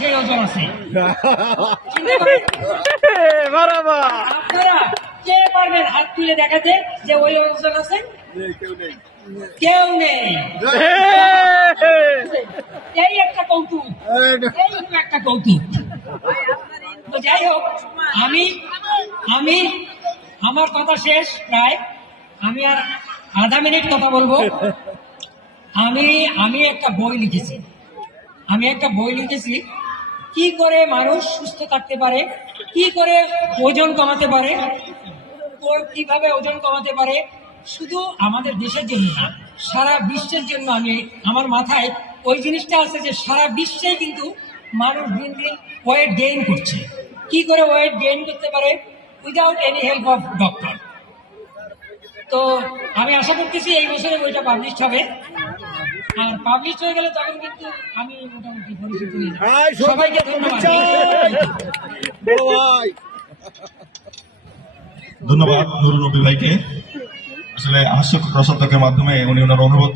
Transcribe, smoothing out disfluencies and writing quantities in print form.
সেই ওজন আছে। আপনারা কে পারবেন হাত তুলে দেখাতে যে ওই ওজন আছে? কেউ নেই। এই একটা কৌতুক, এই একটা কৌতুক। তো যাই হোক, আমি আমার কথা শেষ প্রায়। আমি আর আধা মিনিট কথা বলবো। আমি একটা বই লিখেছি, কি করে মানুষ সুস্থ থাকতে পারে, কি করে ওজন কমাতে পারে, কিভাবে ওজন কমাতে পারে। শুধু আমাদের দেশের জন্য না, সারা বিশ্বের জন্য। আমার মাথায় ওই জিনিসটা আছে যে সারা বিশ্বে কিন্তু মানুষ দিন দিন ওয়েট গেইন করছে। কি করে ওয়েট গেইন করতে পারে? Without any help of doctor. তো আমি আশা করতেছি এই বছরে বইটা পাবলিশ হবে। আর পাবলিশ হয়ে গেলে তখন কিন্তু আমি মোটামুটি পরিচিত হয়ে যাব। সবাইকে ধন্যবাদ। ধন্যবাদ নুরুল নবী ভাইকে। আসলে হাস্যকর রসদকের মাধ্যমে উনি ওনার অনুভূতি